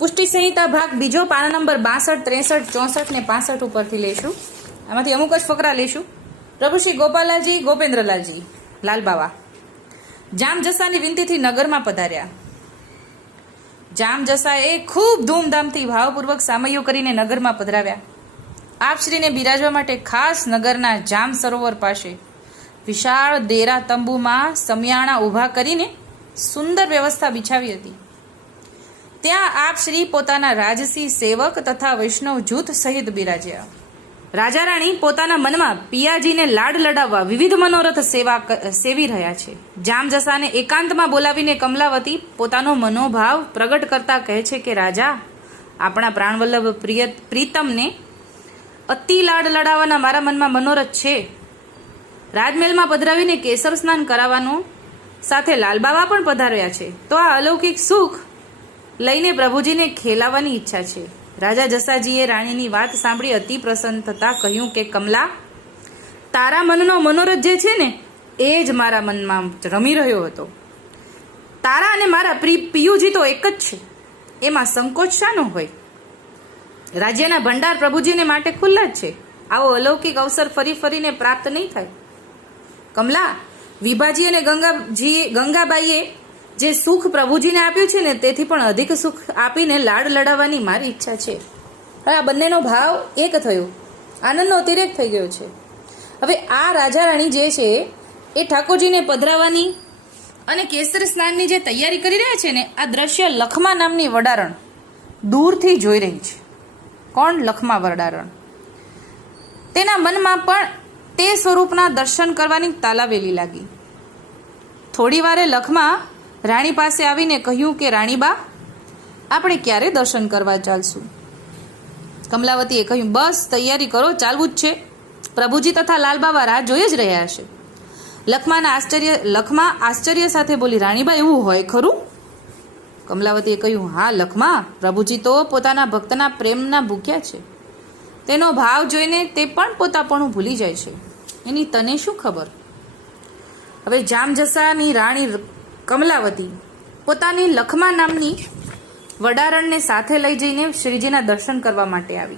પુષ્ટિ સંહિતા ભાગ બીજો, પાના નંબર બાસઠ, ત્રેસઠ, ચોસઠ ને પાસઠ ઉપરથી લઈશું. આમાંથી અમુક જ ફકરા લઈશું. પ્રભુ શ્રી ગોપાલાજી, ગોપેન્દ્રલાલજી, લાલબાવા. જામ જસાની વિનંતીથી નગરમાં પધાર્યા. જામ જસાએ ખૂબ ધૂમધામથી ભાવપૂર્વક સામૈયો કરીને નગરમાં પધરાવ્યા. આપશ્રીને બિરાજવા માટે ખાસ નગરના જામ સરોવર પાસે વિશાળ દેરા તંબુમાં સમિયાણા ઊભા કરીને સુંદર વ્યવસ્થા બિછાવી હતી. ત્યાં આપ શ્રી પોતાના રાજસી સેવક તથા વૈષ્ણવ જૂથ સહિત બિરાજ્યા. રાજા રાણી પોતાના મનમાં પિયાજીને લાડ લડાવવા વિવિધ મનોરથ સેવા સેવી રહ્યા છે. જામજસાને એકાંતમાં બોલાવીને કમલાવતી પોતાનો મનોભાવ પ્રગટ કરતા કહે છે કે, રાજા, આપણા પ્રાણવલ્લભ પ્રિય, પ્રીતમને અતિ લાડ લડાવવાના મારા મનમાં મનોરથ છે. રાજમહેલમાં પધરાવીને કેસર સ્નાન કરાવવાનું સાથે લાલબાવા પણ પધાર્યા છે. તો આ અલૌકિક સુખ લઈને પ્રભુજીને ખેલાવવાની ઈચ્છા છે. રાજા જસાજીએ રાણીની વાત સાંભળી અતિ પ્રસન્ન થતા કહ્યું કે, કમલા, તારા મનનો મનોરથ જે છે ને, એ જ મારા મનમાં રમી રહ્યો હતો. તારા અને મારા પિયુજી તો એક જ છે. એમાં સંકોચ શાનો હોય? રાજ્યના ભંડાર પ્રભુજીને માટે ખુલ્લા જ છે. આવો અલૌકિક અવસર ફરી ફરીને પ્રાપ્ત નહીં થાય. કમલા, વિભાજી અને ગંગાજી, ગંગાબાઈએ જે સુખ પ્રભુજીને આપ્યું છે ને, તેથી પણ અધિક સુખ આપીને લાડ લડાવવાની મારી ઈચ્છા છે. હવે આ બંનેનો ભાવ એક થયો. આનંદનો અતિરેક થઈ ગયો છે. હવે આ રાજા રાણી જે છે, એ ઠાકોરજીને પધરાવવાની અને કેસર સ્નાનની જે તૈયારી કરી રહ્યા છે ને, આ દ્રશ્ય લખમા નામની વડારણ દૂરથી જોઈ રહી છે. કોણ લખમા વડારણ તેના મનમાં પણ તે સ્વરૂપના દર્શન કરવાની તાલાવેલી લાગી. થોડી વારે લખમાં રાણી પાસે આવીને કહ્યું કે, રાણીબા, આપણે ક્યારે દર્શન કરવા ચાલશું? કમલાવતીએ કહ્યું, બસ, તૈયારી કરો, ચાલવું જ છે. પ્રભુજી તથા લાલબાબા રાહ જોઈ જ રહ્યા હશે લખમાના આશ્ચર્ય, લખમા આશ્ચર્ય સાથે બોલી, રાણીબા, એવું હોય ખરું? કમલાવતીએ કહ્યું, હા, લખમા, પ્રભુજી તો પોતાના ભક્તના પ્રેમના ભૂખ્યા છે. તેનો ભાવ જોઈને તે પણ પોતાપણું ભૂલી જાય છે. એની તને શું ખબર? હવે જામજસાની રાણી કમલાવતી પોતાની લખમા નામની વડારણને સાથે લઈ જઈને શ્રીજીના દર્શન કરવા માટે આવી.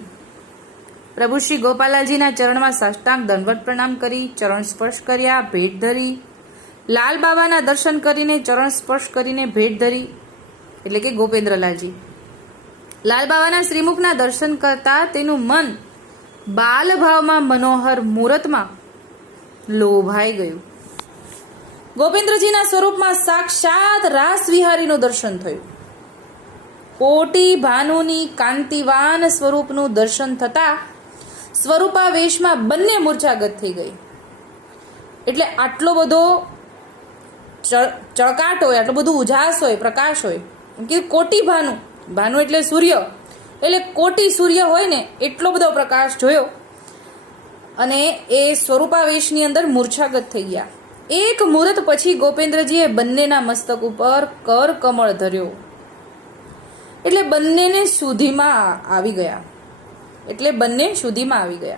પ્રભુ શ્રી ગોપાલાજીના ચરણમાં સાષ્ટાંગ દંડવત પ્રણામ કરી, ચરણ સ્પર્શ કર્યા, ભેટ ધરી. લાલ બાબાના દર્શન કરીને ચરણ સ્પર્શ કરીને ભેટ ધરી. એટલે કે ગોપેન્દ્રલાલજી. લાલ બાબાના શ્રીમુખના દર્શન કરતા તેનું મન બાલભાવમાં મનોહર મુહૂર્તમાં લોભાઈ ગયું. ગોપેન્દ્રજીના સ્વરૂપમાં સાક્ષાત રાસ વિહારીનું દર્શન થયું. કોટી ભાનુની કાંતિવાન સ્વરૂપનું દર્શન થતા સ્વરૂપાવેશમાં બંને મૂર્છાગત થઈ ગઈ. એટલે આટલો બધો ચળકાટ હોય, આટલું બધું ઉજાસ હોય, પ્રકાશ હોય કે કોટી ભાનુ ભાનુ એટલે સૂર્ય, એટલે કોટી સૂર્ય હોય ને, એટલો બધો પ્રકાશ જોયો અને એ સ્વરૂપાવેશની અંદર મૂર્છાગત થઈ ગયા. એક મુહૂર્ત પછી ગોપેન્દ્રજીએ બંનેના મસ્તક ઉપર કર કમળ ધર્યો. એટલે બંનેને સુધીમાં આવી ગયા. એટલે બંને સુધીમાં આવી ગયા.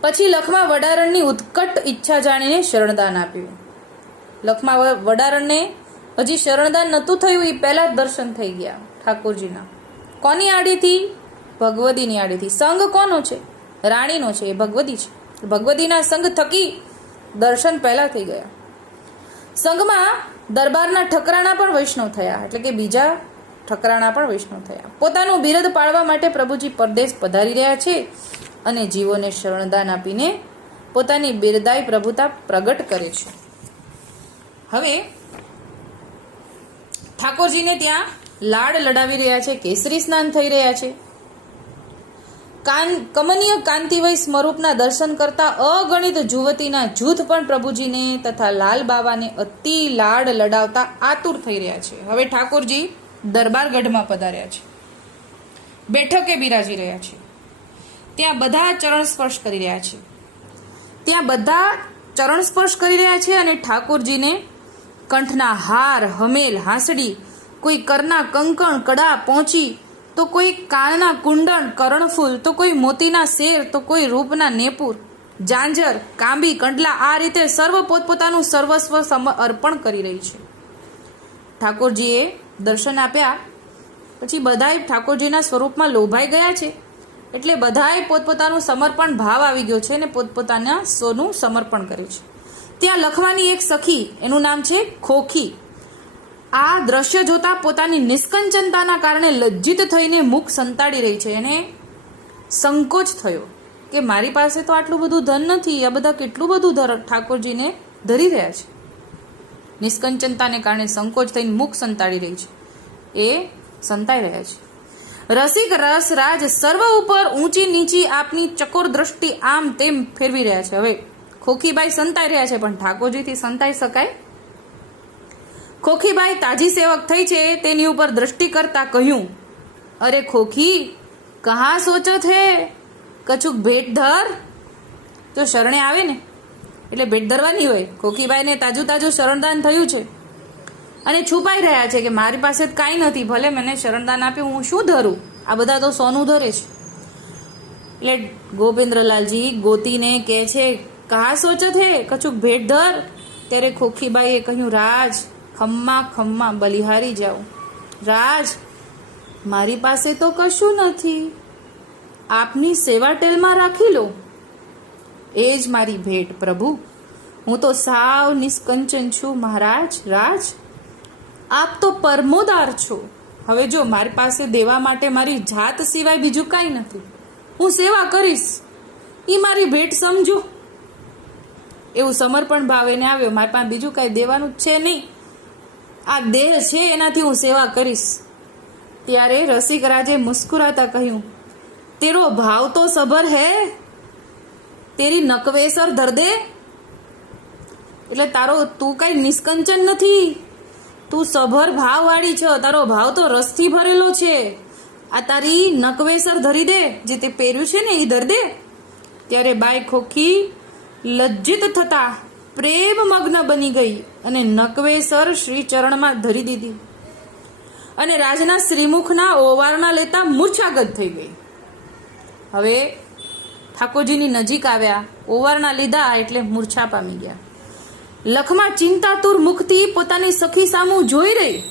પછી લખમા વડારણની ઉત્કટ ઈચ્છા જાણીને શરણદાન આપ્યું. લખમા વડારણને હજી શરણદાન નહોતું થયું એ પહેલા જ દર્શન થઈ ગયા ઠાકોરજીના. કોની આડીથી? ભગવતીની આડીથી. સંઘ કોનો છે? રાણીનો છે, એ ભગવતી છે. ભગવતીના સંઘ થકી દર્શન પહેલા થઈ ગયા. સંઘમાં દરબારના ઠકરાણા પણ વૈષ્ણવ થયા, એટલે કે બીજા ઠકરાણા પણ વૈષ્ણવ થયા. પોતાનું બિરદ પાળવા માટે પ્રભુજી પરદેશ પધારી રહ્યા છે અને જીવોને શરણદાન આપીને પોતાની બિરદાય પ્રભુતા પ્રગટ કરે છે. હવે ઠાકોરજીને ત્યાં લાડ લડાવી રહ્યા છે, કેસરી સ્નાન થઈ રહ્યા છે. કાન, કમનીય કાંતિવય સ્વરૂપના દર્શન કરતા અગણિત જુવતીના જૂથ પણ પ્રભુજીને તથા લાલ બાવાને અતિ લાડ લડાવતા આતુર થઈ રહ્યા છે. હવે ઠાકોરજી દરબારગઢમાં પધાર્યા છે. બેઠકે બિરાજી રહ્યા છે. ત્યાં બધા ચરણ સ્પર્શ કરી રહ્યા છે. ત્યાં બધા ચરણ સ્પર્શ કરી રહ્યા છે અને ઠાકોરજીને કંઠના હાર હમેલ હાંસડી કોઈ કરના કંકણ કડા પહોંચી તો કોઈ કાનના કુંડળ, કરણફૂલ, તો કોઈ મોતીના શેર, તો કોઈ રૂપના નેપુર જાંજર કાંબી, કંડલા, આ રીતે સર્વ પોતપોતાનું સર્વસ્વ અર્પણ કરી રહી છે. ઠાકોરજીએ દર્શન આપ્યા. પછી બધાય ઠાકોરજીના સ્વરૂપમાં લોભાઈ ગયા છે. એટલે બધાએ પોતપોતાનું સમર્પણ ભાવ આવી ગયો છે અને પોતપોતાના સોનું સમર્પણ કર્યું છે. ત્યાં લખવાની એક સખી, એનું નામ છે ખોખી. આ દ્રશ્ય જોતા પોતાની નિષ્કંચનતાના કારણે લજ્જિત થઈને મુખ સંતાડી રહી છે. એને સંકોચ થયો કે મારી પાસે તો આટલું બધું ધન નથી, આ બધા કેટલું બધું ધર, ઠાકોરજીને ધરી રહ્યા છે. નિષ્કંચનતાને કારણે સંકોચ થઈને મુખ સંતાડી રહી છે. એ સંતાઈ રહ્યા છે. રસિક રસ રાજ સર્વ ઉપર ઊંચી નીચી આપની ચકોર દ્રષ્ટિ આમ તેમ ફેરવી રહ્યા છે. હવે ખોખીબાઈ સંતાઈ રહ્યા છે, પણ ઠાકોરજીથી સંતાઈ શકાય ખોખીબાઈ તાજી સેવક થઈ છે, તેની ઉપર દ્રષ્ટિ કરતા કહ્યું, અરે ખોખી, કહા સોચો થે કછુક ભેટ ધર. તો શરણે આવે ને, એટલે ભેટ ધરવાની હોય. ખોખીબાઈને તાજું તાજું શરણદાન થયું છે. અને છુપાઈ રહ્યા છે કે મારી પાસે કાંઈ નથી, ભલે મને શરણદાન આપ્યું હું શું ધરું? આ બધા તો સોનું ધરે છે. એટલે ગોપેન્દ્રલાલજી ગોતીને કહે છે, કહા સોચત હે? કછુક ભેટ ધર. ત્યારે ખોખીબાઈએ કહ્યું, રાજ ખમ્મા ખમ્મા બલિહારી જાઓ રાજ, મારી પાસે તો કશું નથી. આપની સેવા ટેલમાં રાખી લો. એ જ મારી ભેટ, પ્રભુ. હું તો સાવ નિષ્કંચન છું, મહારાજ, રાજ. આપ તો પરમોદાર છો. હવે જો મારી પાસે દેવા માટે મારી જાત સિવાય બીજું કાંઈ નથી. હું સેવા કરીશ. એ મારી ભેટ સમજો. એવું સમર્પણ ભાવ એને આવ્યો, મારી પાસે બીજું કાંઈ દેવાનું છે નહીં. આ દેહ છે એનાથી હું સેવા કરીશ. ત્યારે રસિક રાજે મુસ્કુરાતા કહ્યું, તેરો ભાવ તો સભર હે? તેરી નકવેસર ધરદે એટલે તારો, તું કઈ નિષ્કંચન નથી? તું સભર ભાવવાળી છો. તારો ભાવ તો રસથી ભરેલો છે. આ તારી નકવેસર ધરી દે, જે તે પહેર્યું છે ને એ ધર દે. ત્યારે બાય ખોખી લજ્જિત થતા પ્રેમ મગ્ન બની ગઈ અને નકવેસર શ્રી ચરણમાં ધરી દીધી. અને રાજના શ્રીમુખના ઓવારણા લેતા મૂર્છાગત થઈ ગઈ. હવે ઠાકોરજીની નજીક આવ્યા, ઓવારણા લીધા એટલે મૂર્છા પામી ગયા. લખમાં ચિંતાતુર મુખથી પોતાની સખી સામું જોઈ રહી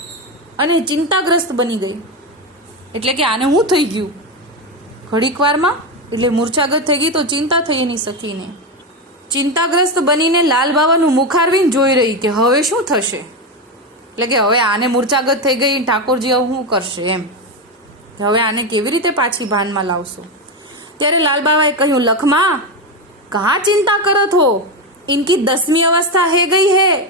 અને ચિંતાગ્રસ્ત બની ગઈ. એટલે કે આને હું થઈ ગયું? ઘડીક વારમાં? એટલે મૂર્છાગત થઈ ગઈ તો ચિંતા થઈ એની સખીને. ચિંતાગ્રસ્ત બનીને લાલ બાવાનું મુખારવીને જોઈ રહી કે હવે શું થશે? એટલે કે હવે આને મૂર્છાગત થઈ ગઈ, ઠાકોરજી, હવે શું કરશે એમ. હવે આને કેવી રીતે પાછી ભાનમાં લાવશો? ત્યારે લાલબાબાએ કહ્યું, લખમા કહા ચિંતા કરત હો? ઇનકી દસમી અવસ્થા હે ગઈ હે.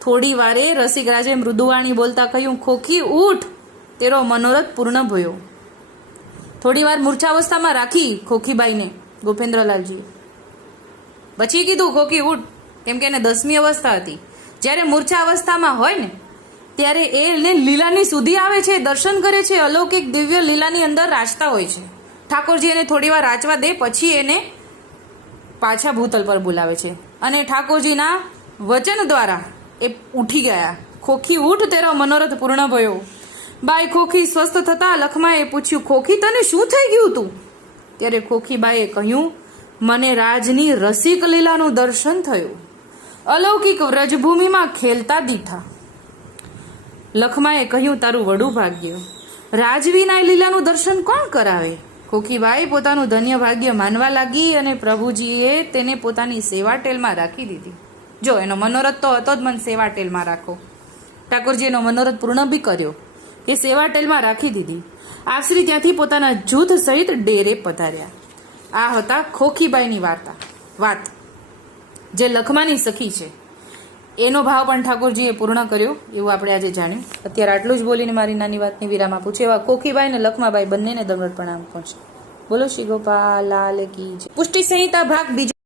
થોડી વારે રસિકરાજે મૃદુવાણી બોલતા કહ્યું, ખોખી, ઉઠ. તેરો મનોરથ પૂર્ણ ભયો. થોડી વાર મૂર્છાવસ્થામાં રાખી ખોખીબાઈને ગોપેન્દ્રલાલજી પછી કીધું ખોખી ઉઠ. કેમ કે એને દસમી અવસ્થા હતી. જ્યારે મૂર્છા અવસ્થામાં હોય ને, ત્યારે એને લીલાની સુધી આવે છે, દર્શન કરે છે, અલૌકિક દિવ્ય લીલાની અંદર રાચતા હોય છે. ઠાકોરજી એને થોડી વાર રાચવા દે, પછી એને પાછા ભૂતલ પર બોલાવે છે. અને ઠાકોરજીના વચન દ્વારા એ ઉઠી ગયા. ખોખી, ઉઠ, તેરો મનોરથ પૂર્ણ ભયો. બાઈ, ખોખી, સ્વસ્થ થતા લખમાએ પૂછ્યું, ખોખી, તને શું થઈ ગયું તું ત્યારે ખોખીબાઈએ કહ્યું મને રાજની રસિક લીલાનું દર્શન થયું. અલૌકિક વ્રજભૂમિમાં ખેલતા દીઠા. લખમાએ કહ્યું, તારું વડું ભાગ્ય. રાજવીના લીલાનું દર્શન કોણ કરાવે? કોકીબાઈ પોતાનું ધન્ય ભાગ્ય માનવા લાગી અને પ્રભુજીએ તેને પોતાની સેવા ટેલમાં રાખી દીધી. જો, એનો મનોરથ તો હતો જ મને સેવા ટેલમાં રાખો ઠાકોરજી એનો મનોરથ પૂર્ણ બી કર્યો. એ સેવા ટેલમાં રાખી દીધી. આશરી ત્યાંથી પોતાના જૂથ સહિત ડેરે પધાર્યા. આ હતા ખોખીબાઈની વાર્તા. વાત. જે લખમાની સખી છે. એનો ભાવ પણ ઠાકોરજીએ પૂર્ણ કર્યો એવું આપણે આજે જાણ્યું. અત્યારે આટલું જ બોલીને મારી નાની વાતની વિરામ આપું છું. એવા કોખીબાઈ અને લખમાબાઈ બંનેને દંડવત પ્રણામ પહોંચે. બોલો શ્રી ગોપાલ, લાલ કી પુષ્ટિ સંહિતા ભાગ બીજો